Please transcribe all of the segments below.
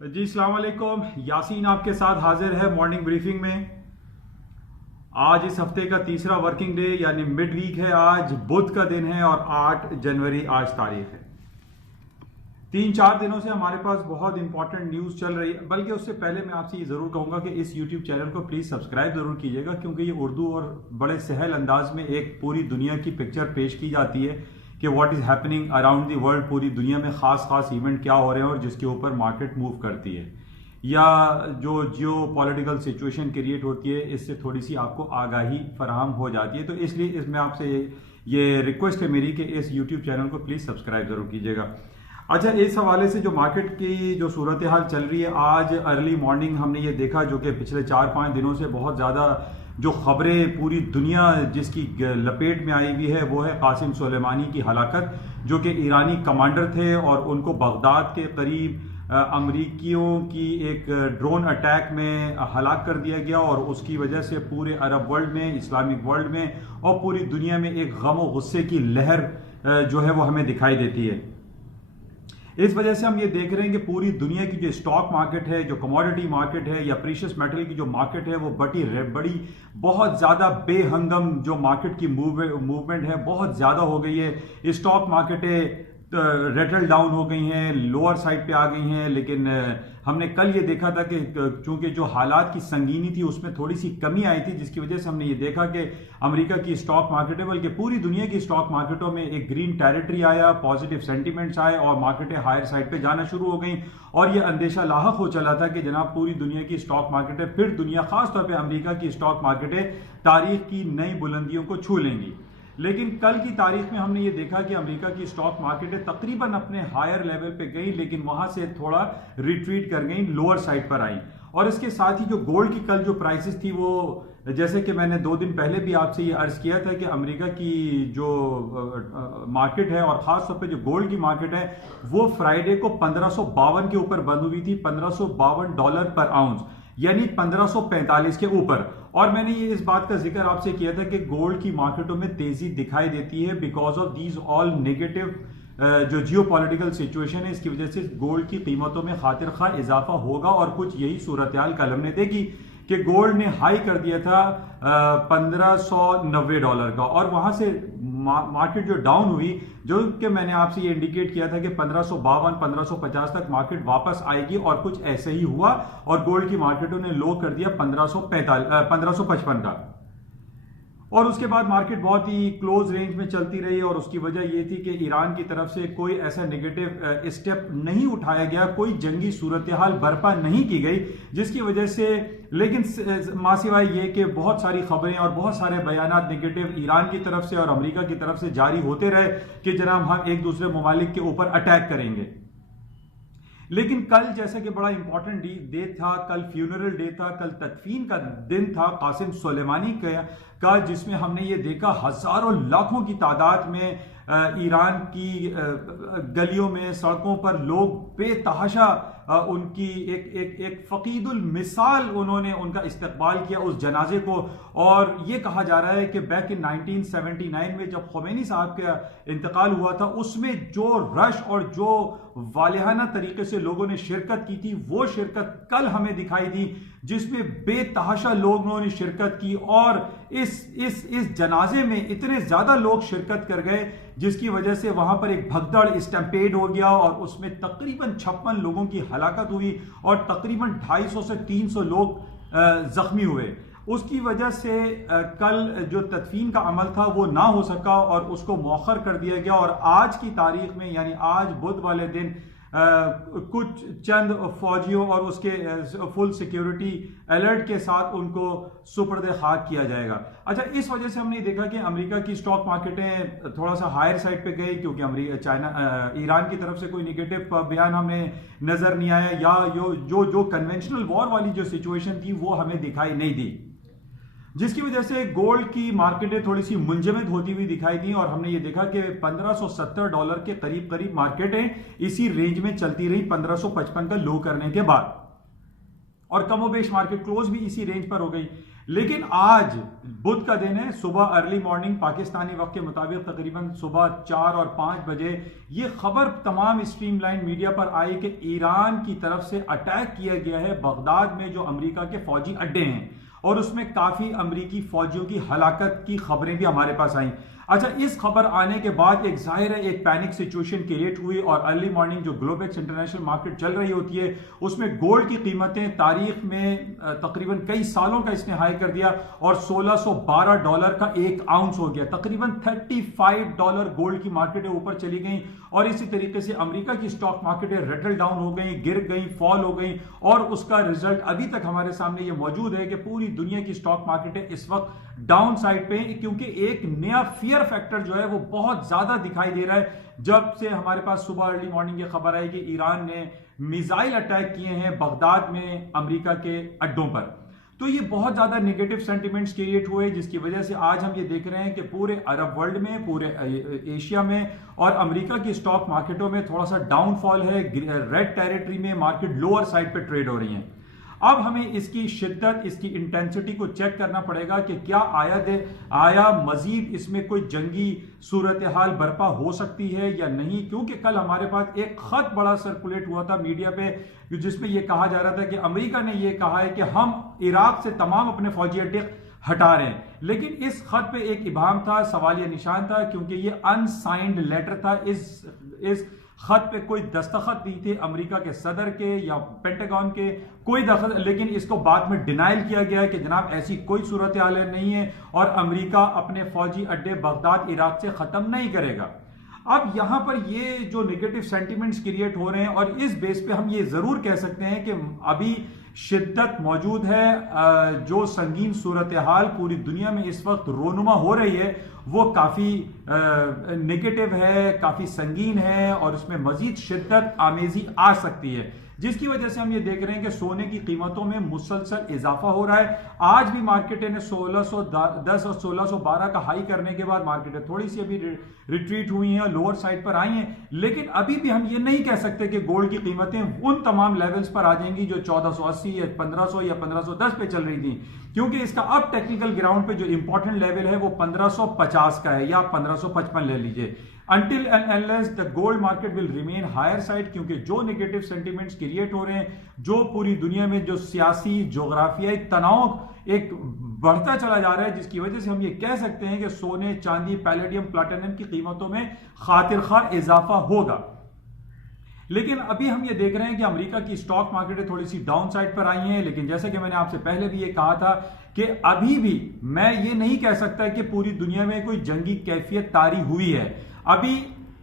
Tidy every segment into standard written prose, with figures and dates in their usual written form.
जी अस्सलाम वालेकुम। यासीन आपके साथ हाजिर है मॉर्निंग ब्रीफिंग में। आज इस हफ्ते का तीसरा वर्किंग डे यानी मिड वीक है। आज बुध का दिन है और 8 जनवरी आज तारीख है। 3-4 दिनों से हमारे पास बहुत इंपॉर्टेंट न्यूज़ चल रही है, बल्कि उससे पहले मैं आपसे ये ज़रूर कहूँगा कि इस यूट्यूब चैनल को प्लीज़ सब्सक्राइब ज़रूर कीजिएगा, क्योंकि ये उर्दू और बड़े सहल अंदाज में एक पूरी दुनिया की पिक्चर पेश की जाती है कि what is happening around the world. पूरी दुनिया में खास इवेंट क्या हो रहे हैं और जिसके ऊपर मार्केट मूव करती है या जो जियो पॉलिटिकल सिचुएशन क्रिएट होती है, इससे थोड़ी सी आपको आगाही फराहम हो जाती है। तो इसलिए इसमें आपसे ये रिक्वेस्ट है मेरी कि इस यूट्यूब चैनल को प्लीज़ सब्सक्राइब ज़रूर कीजिएगा। अच्छा, इस हवाले से जो मार्केट की जो सूरत हाल चल रही है, आज अर्ली मॉर्निंग हमने ये देखा, जो कि पिछले 4-5 दिनों से बहुत ज़्यादा जो खबरें पूरी दुनिया जिसकी लपेट में आई हुई है, वो है कासिम सुलेमानी की हलाकत, जो कि ईरानी कमांडर थे और उनको बगदाद के करीब अमरीकियों की एक ड्रोन अटैक में हलाक कर दिया गया और उसकी वजह से पूरे अरब वर्ल्ड में, इस्लामिक वर्ल्ड में और पूरी दुनिया में एक गम और गुस्से की लहर जो है वो हमें दिखाई देती है। इस वजह से हम ये देख रहे हैं कि पूरी दुनिया की जो स्टॉक मार्केट है, जो कमोडिटी मार्केट है या प्रीशियस मेटल की जो मार्केट है, वो बड़ी बहुत ज़्यादा बेहंगम जो मार्केट की मूवमेंट है बहुत ज़्यादा हो गई है। स्टॉक मार्केटें रेटल डाउन हो गई हैं, लोअर साइड पे आ गई हैं, लेकिन हमने कल ये देखा था कि चूंकि जो हालात की संगीनी थी उसमें थोड़ी सी कमी आई थी, जिसकी वजह से हमने ये देखा कि अमेरिका की स्टॉक मार्केट, बल्कि पूरी दुनिया की स्टॉक मार्केटों में एक ग्रीन टेरिटरी आया, पॉजिटिव सेंटिमेंट्स आए और मार्केटें हायर साइड पे जाना शुरू हो गई। और ये अंदेशा लाहक हो चला था कि जनाब पूरी दुनिया की स्टॉक मार्केटें, फिर दुनिया खासतौर पर अमरीका की स्टॉक मार्केटें तारीख की नई बुलंदियों को छू लेंगी। लेकिन कल की तारीख में हमने ये देखा कि अमेरिका की स्टॉक मार्केटें तकरीबन अपने हायर लेवल पे गई, लेकिन वहां से थोड़ा रिट्रीट कर गई, लोअर साइड पर आई। और इसके साथ ही जो गोल्ड की कल जो प्राइसेस थी, वो जैसे कि मैंने 2 दिन पहले भी आपसे ये अर्ज किया था कि अमेरिका की जो मार्केट है और खास तौर पे जो गोल्ड की मार्केट है, वो फ्राइडे को 1552 के ऊपर बंद हुई थी, $1552 पर आउंस, यानी 1545 के ऊपर। और मैंने ये इस बात का जिक्र आपसे किया था कि गोल्ड की मार्केटों में तेजी दिखाई देती है because of these all negative जो जियो पॉलिटिकल सिचुएशन है, इसकी वजह से गोल्ड की कीमतों में खातिर खा इजाफा होगा और कुछ यही सूरत हाल कल हमने देखी कि गोल्ड ने हाई कर दिया था $1590 का, और वहां से मार्केट जो डाउन हुई, जो कि मैंने आपसे ये इंडिकेट किया था कि 1552-1550 तक मार्केट वापस आएगी, और कुछ ऐसे ही हुआ और गोल्ड की मार्केटों ने लो कर दिया 1555 का। और उसके बाद मार्केट बहुत ही क्लोज रेंज में चलती रही, और उसकी वजह यह थी कि ईरान की तरफ से कोई ऐसा नेगेटिव स्टेप नहीं उठाया गया, कोई जंगी सूरत हाल बर्पा नहीं की गई, जिसकी वजह से, लेकिन मासिवाय ये कि बहुत सारी खबरें और बहुत सारे बयानात नेगेटिव ईरान की तरफ से और अमेरिका की तरफ से जारी होते रहे कि जनाब हम एक दूसरे ममालिक के ऊपर अटैक करेंगे। लेकिन कल जैसा कि बड़ा इंपॉर्टेंट डे था, कल फ्यूनरल डे था, कल तदफीन का दिन था कासिम सुलेमानी का, जिसमें हमने ये देखा हजारों लाखों की तादाद में ईरान की गलियों में, सड़कों पर लोग बेतहाशा उनकी एक फकीदुल मिसाल उन्होंने उनका इस्तकबाल किया उस जनाजे को। और ये कहा जा रहा है कि बैक इन 1979 में जब खुमैनी साहब का इंतकाल हुआ था, उसमें जो रश और जो वालिहाना तरीके से लोगों ने शिरकत की थी, वो शिरकत कल हमें दिखाई दी, जिसमें बेतहाशा लोगों ने शिरकत की। और इस जनाजे में इतने ज्यादा लोग शिरकत कर गए, जिसकी वजह से वहां पर एक भगदड़ स्टैम्पेड हो गया और उसमें तकरीबन 56 लोगों की हलाकत हुई और तकरीबन 250 से 300 लोग जख्मी हुए। उसकी वजह से कल जो तदफीन का अमल था वो ना हो सका और उसको मौखर कर दिया गया। और आज की तारीख में, यानी आज बुध वाले दिन, कुछ चंद फौजियों और उसके फुल सिक्योरिटी अलर्ट के साथ उनको सुपर्द खाक किया जाएगा। अच्छा, इस वजह से हमने देखा कि अमेरिका की स्टॉक मार्केटें थोड़ा सा हायर साइड पे गई, क्योंकि ईरान की तरफ से कोई निगेटिव बयान हमें नजर नहीं आया, या जो कन्वेंशनल वॉर वाली जो सिचुएशन थी वो हमें दिखाई नहीं दी, जिसकी वजह से गोल्ड की मार्केटें थोड़ी सी मुंजमद होती हुई दिखाई दी। और हमने ये देखा कि $1570 के करीब मार्केटें इसी रेंज में चलती रही 1555 का लो करने के बाद। और कमोबेश मार्केट क्लोज भी इसी रेंज पर हो गई। लेकिन आज बुध का दिन है, सुबह अर्ली मॉर्निंग पाकिस्तानी वक्त के मुताबिक तकरीबन सुबह 4 और 5 बजे ये खबर तमाम स्ट्रीमलाइन मीडिया पर आई कि ईरान की तरफ से अटैक किया गया है बगदाद में जो अमेरिका के फौजी अड्डे हैं, और उसमें काफी अमेरिकी फौजियों की हलाकत की खबरें भी हमारे पास आई। अच्छा, इस खबर आने के बाद एक जाहिर है एक पैनिक सिचुएशन क्रिएट हुई और अर्ली मॉर्निंग जो ग्लोबेक्स इंटरनेशनल मार्केट चल रही होती है उसमें गोल्ड की कीमतें तारीख में तकरीबन कई सालों का इसने हाई कर दिया और $1612 का एक आउंस हो गया। तकरीबन $35 गोल्ड की मार्केटें ऊपर चली गई और इसी तरीके से अमेरिका की स्टॉक मार्केटें रटल डाउन हो गई, गिर गई, फॉल हो गई, और उसका रिजल्ट अभी तक हमारे सामने ये मौजूद है कि पूरी दुनिया की स्टॉक मार्केटें इस वक्त डाउन साइड पे, क्योंकि एक नया फियर फैक्टर जो है वो बहुत ज्यादा दिखाई दे रहा है जब से हमारे पास सुबह अर्ली मॉर्निंग ये खबर आई कि ईरान ने मिसाइल अटैक किए हैं बगदाद में अमेरिका के अड्डों पर। तो ये बहुत ज्यादा नेगेटिव सेंटिमेंट्स क्रिएट हुए, जिसकी वजह से आज हम ये देख रहे हैं कि पूरे अरब वर्ल्ड में, पूरे एशिया में और अमेरिका की स्टॉक मार्केटों में थोड़ा सा डाउनफॉल है। रेड टेरिटरी में मार्केट लोअर साइड पे ट्रेड हो रही है। अब हमें इसकी शिद्दत, इसकी इंटेंसिटी को चेक करना पड़ेगा कि क्या आया मजीद इसमें कोई जंगी सूरत हाल बर्पा हो सकती है या नहीं, क्योंकि कल हमारे पास एक खत बड़ा सर्कुलेट हुआ था मीडिया पे जिसमें यह कहा जा रहा था कि अमेरिका ने यह कहा है कि हम इराक से तमाम अपने फौजी अड्डे हटा रहे हैं। लेकिन इस खत पे एक इबाम था, सवालिया निशान था, क्योंकि ये अनसाइंड लेटर था। इस खत पे कोई दस्तखत नहीं थे अमेरिका के सदर के या पेंटागन के, कोई दखल, लेकिन इसको बाद में डिनाइल किया गया है कि जनाब ऐसी कोई सूरत हाल नहीं है और अमेरिका अपने फौजी अड्डे बगदाद इराक से खत्म नहीं करेगा। अब यहां पर ये जो नेगेटिव सेंटिमेंट्स क्रिएट हो रहे हैं और इस बेस पे हम ये जरूर कह सकते हैं कि अभी शिद्दत मौजूद है। जो संगीन सूरत हाल पूरी दुनिया में इस वक्त रोनुमा हो रही है वो काफी नेगेटिव है, काफी संगीन है और उसमें मजीद शिद्दत आमेजी आ सकती है, जिसकी वजह से हम ये देख रहे हैं कि सोने की कीमतों में मुसलसल इजाफा हो रहा है। आज भी मार्केटें ने 1610 और 1612 का हाई करने के बाद मार्केटें थोड़ी सी अभी रिट्रीट हुई हैं और लोअर साइड पर आई हैं, लेकिन अभी भी हम ये नहीं कह सकते कि गोल्ड की कीमतें उन तमाम लेवल्स पर आ जाएंगी जो 1480 या 1500 या 1510 पे चल रही थी, क्योंकि इसका अब टेक्निकल ग्राउंड पे जो इंपॉर्टेंट लेवल है वो 1550 का है या 1555 ले लीजिए। Until and unless the gold market will remain higher side, क्योंकि जो नेगेटिव सेंटिमेंट्स क्रिएट हो रहे हैं, जो पूरी दुनिया में जो सियासी जोग्राफियाई तनाव एक बढ़ता चला जा रहा है, जिसकी वजह से हम ये कह सकते हैं कि सोने, चांदी, पैलेडियम, प्लैटिनम की कीमतों में खातिर खा इजाफा होगा। लेकिन अभी हम ये देख रहे हैं कि अमेरिका की स्टॉक मार्केटें थोड़ी सी डाउन साइड पर आई हैं, लेकिन जैसे कि मैंने आपसे पहले भी ये कहा था कि अभी भी मैं ये नहीं कह सकता कि पूरी दुनिया में कोई जंगी कैफियत तारी हुई है। अभी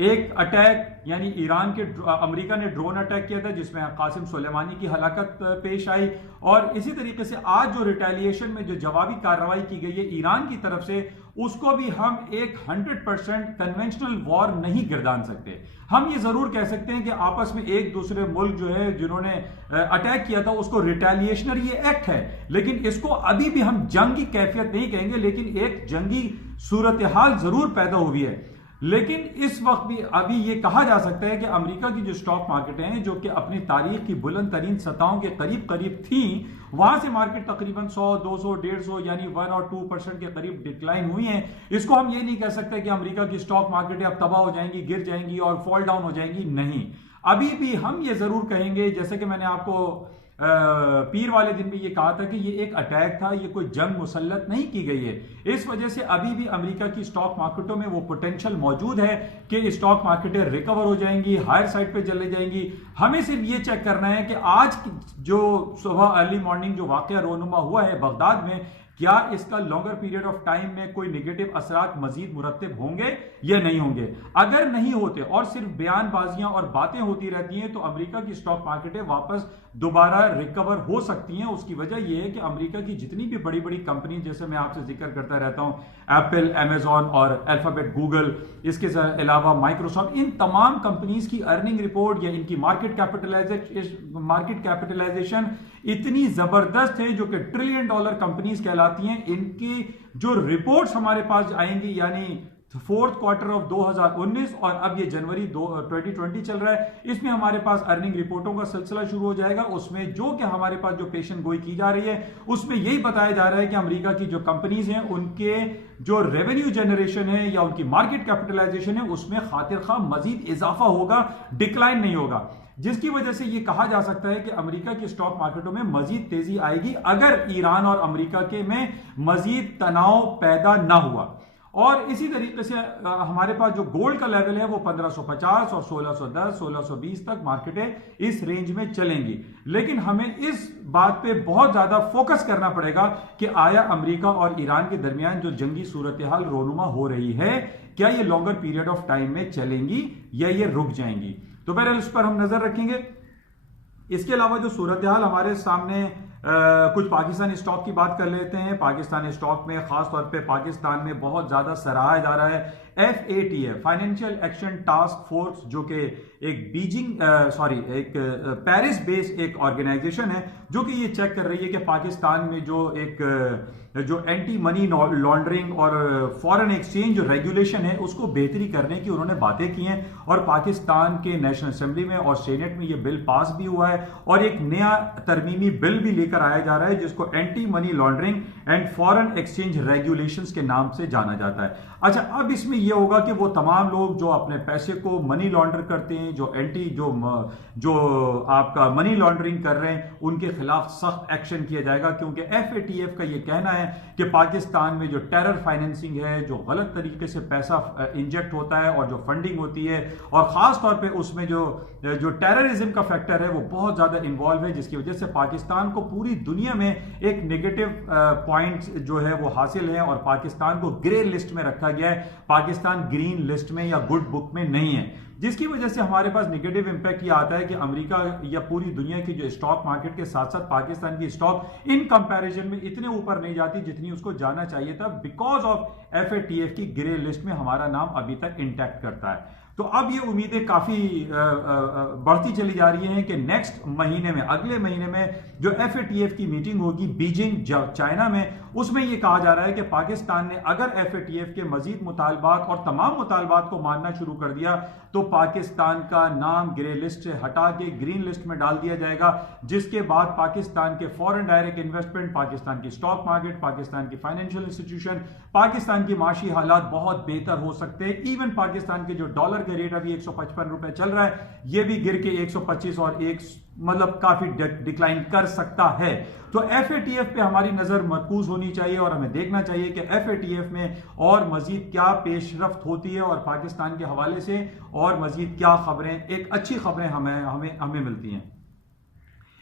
एक अटैक यानी ईरान के अमेरिका ने ड्रोन अटैक किया था जिसमें कासिम सुलेमानी की हलाकत पेश आई, और इसी तरीके से आज जो रिटेलिएशन में जो जवाबी कार्रवाई की गई है ईरान की तरफ से, उसको भी हम एक 100% कन्वेंशनल वॉर नहीं गिरदान सकते। हम ये जरूर कह सकते हैं कि आपस में एक दूसरे मुल्क जो है जिन्होंने अटैक किया था उसको रिटेलिएशनरी ये एक्ट है, लेकिन इसको अभी भी हम जंगी कैफियत नहीं कहेंगे, लेकिन एक जंगी सूरत हाल जरूर पैदा हुई है। लेकिन इस वक्त भी अभी ये कहा जा सकता है कि अमेरिका की जो स्टॉक मार्केटें हैं जो कि अपनी तारीख की बुलंद तरीन सतहों के करीब करीब थी, वहां से मार्केट तकरीबन 100, 200, 150 यानी 1 और 2% के करीब डिक्लाइन हुई है। इसको हम ये नहीं कह सकते कि अमेरिका की स्टॉक मार्केटें अब तबाह हो जाएंगी, गिर जाएंगी और फॉल डाउन हो जाएंगी, नहीं। अभी भी हम ये जरूर कहेंगे, जैसे कि मैंने आपको पीर वाले दिन भी ये कहा था कि ये एक अटैक था, ये कोई जंग मुसल्लत नहीं की गई है। इस वजह से अभी भी अमेरिका की स्टॉक मार्केटों में वो पोटेंशियल मौजूद है कि स्टॉक मार्केटें रिकवर हो जाएंगी, हायर साइड पे चले जाएंगी। हमें सिर्फ ये चेक करना है कि आज जो सुबह अर्ली मॉर्निंग जो वाकया रोनुमा हुआ है बगदाद में, क्या इसका लॉन्गर पीरियड ऑफ टाइम में कोई नेगेटिव असरात मजीद मुरत्तब होंगे या नहीं होंगे। अगर नहीं होते और सिर्फ बयानबाजियां और बातें होती रहती हैं तो अमेरिका की स्टॉक मार्केटें वापस दोबारा रिकवर हो सकती हैं। उसकी वजह यह है कि अमेरिका की जितनी भी बड़ी बड़ी कंपनी, जैसे मैं आपसे जिक्र करता रहता हूं, एप्पल, अमेजॉन और अल्फाबेट, गूगल, इसके अलावा माइक्रोसॉफ्ट, इन तमाम कंपनीज की अर्निंग रिपोर्ट या इनकी मार्केट कैपिटलाइजेशन इतनी जबरदस्त है जो कि $1 ट्रिलियन कंपनीज कहलाती हैं। इनकी जो रिपोर्ट्स हमारे पास आएंगी यानी फोर्थ क्वार्टर ऑफ 2019 और अब ये जनवरी 2020 चल रहा है। इसमें हमारे पास अर्निंग रिपोर्टों का सिलसिला शुरू हो जाएगा। उसमें जो कि हमारे पास जो पेशन गोई की जा रही है उसमें यही बताया जा रहा है कि अमेरिका की जो कंपनीज हैं उनके जो रेवेन्यू जनरेशन है या उनकी मार्केट कैपिटलाइजेशन है उसमें खातिर खा मजीद इजाफा होगा, डिक्लाइन नहीं होगा, जिसकी वजह से यह कहा जा सकता है कि अमेरिका की स्टॉक मार्केटों में मजीद तेजी आएगी अगर ईरान और अमेरिका के में मजीद तनाव पैदा ना हुआ। और इसी तरीके से हमारे पास जो गोल्ड का लेवल है वो 1550 और 1610 1620 तक मार्केटें इस रेंज में चलेंगी। लेकिन हमें इस बात पे बहुत ज्यादा फोकस करना पड़ेगा कि आया अमेरिका और ईरान के दरमियान जो जंगी सूरत हाल रोनुमा हो रही है, क्या ये लॉन्गर पीरियड ऑफ टाइम में चलेंगी या ये रुक जाएंगी। तो बहरहाल इस पर हम नजर रखेंगे। इसके अलावा जो सूरत हाल हमारे सामने कुछ पाकिस्तानी स्टॉक की बात कर लेते हैं। पाकिस्तानी स्टॉक में खास तौर पे पाकिस्तान में बहुत ज्यादा सराहा जा रहा है FATF financial action task force, जो कि एक एक पेरिस बेस्ड एक ऑर्गेनाइजेशन है जो कि ये चेक कर रही है कि पाकिस्तान में जो एंटी मनी लॉन्ड्रिंग और फॉरेन एक्सचेंज जो रेगुलेशन है उसको बेहतरी करने की उन्होंने बातें की हैं। और पाकिस्तान के नेशनल असेंबली में और सेनेट में ये बिल पास भी हुआ है और एक नया तरमीमी बिल भी लेकर आया जा रहा है जिसको anti money laundering and foreign exchange regulations के नाम से जाना जाता है। अच्छा, अब इसमें यह होगा कि वो तमाम लोग जो अपने पैसे को मनी लॉन्डर करते हैं, जो आपका मनी लॉन्ड्रिंग कर रहे हैं, उनके खिलाफ सख्त एक्शन किया जाएगा, क्योंकि FATF का ये कहना है कि पाकिस्तान में जो टेरर फाइनेंसिंग है, जो गलत तरीके से पैसा इंजेक्ट होता है और जो फंडिंग होती है और खास तौर पे उसमें जो टेररिज्म का फैक्टर है वो बहुत ज्यादा इन्वॉल्व है, जिसकी वजह से पाकिस्तान को पूरी दुनिया में एक नेगेटिव पॉइंट जो है वो हासिल है और पाकिस्तान को ग्रे लिस्ट में रखा गया है। पाकिस्तान ग्रीन लिस्ट में या गुड बुक में नहीं है, जिसकी वजह से हमारे पास नेगेटिव इंपैक्ट ये आता है कि अमेरिका या पूरी दुनिया की जो स्टॉक मार्केट के साथ साथ पाकिस्तान की स्टॉक इन कंपैरिजन में इतने ऊपर नहीं जाती जितनी उसको जाना चाहिए था, बिकॉज ऑफ FATF की ग्रे लिस्ट में हमारा नाम अभी तक इंटैक्ट करता है। तो अब ये उम्मीदें काफी बढ़ती चली जा रही हैं कि नेक्स्ट महीने में, अगले महीने में जो FATF की मीटिंग होगी बीजिंग चाइना में, उसमें यह कहा जा रहा है कि पाकिस्तान ने अगर FATF के मजीद मुतालबात और तमाम मुतालबात को मानना शुरू कर दिया तो पाकिस्तान का नाम ग्रे लिस्ट से हटा के ग्रीन लिस्ट में डाल दिया जाएगा, जिसके बाद पाकिस्तान के फॉरेन डायरेक्ट इन्वेस्टमेंट, पाकिस्तान की स्टॉक मार्केट, पाकिस्तान की फाइनेंशियल इंस्टीट्यूशन, पाकिस्तान की माशी हालात बहुत बेहतर हो सकते हैं। इवन पाकिस्तान के जो डॉलर के रेट अभी 155 रुपए चल रहा है, यह भी गिर के 125 और मतलब काफी डिक्लाइन कर सकता है। तो FATF पे हमारी नजर मरकूज होनी चाहिए और हमें देखना चाहिए कि FATF में और मजीद क्या पेशरफ्त होती है और पाकिस्तान के हवाले से और मजीद क्या खबरें, एक अच्छी खबरें हमें मिलती हैं।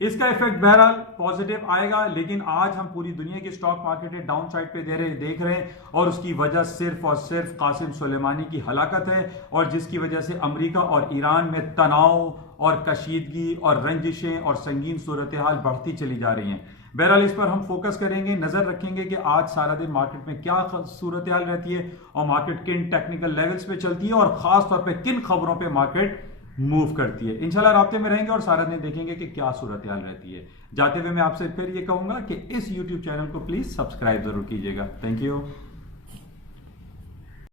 इसका इफेक्ट बहरहाल पॉजिटिव आएगा, लेकिन आज हम पूरी दुनिया की स्टॉक मार्केट डाउन साइड पे देख रहे हैं और उसकी वजह सिर्फ और सिर्फ कासिम सुलेमानी की हलाकत है और जिसकी वजह से अमेरिका और ईरान में तनाव और कशीदगी और रंजिशें और संगीन सूरत हाल बढ़ती चली जा रही हैं। बहरहाल इस पर हम फोकस करेंगे, नजर रखेंगे कि आज सारा दिन मार्केट में क्या सूरत हाल रहती है और मार्केट किन टेक्निकल लेवल्स पे चलती है और खास तौर पे किन खबरों पे मार्केट मूव करती है। इंशाल्लाह राब्ते में रहेंगे और सारा दिन देखेंगे कि क्या सूरत हाल रहती है। जाते हुए मैं आपसे फिर ये कहूंगा कि इस YouTube चैनल को प्लीज सब्सक्राइब जरूर कीजिएगा। Thank you.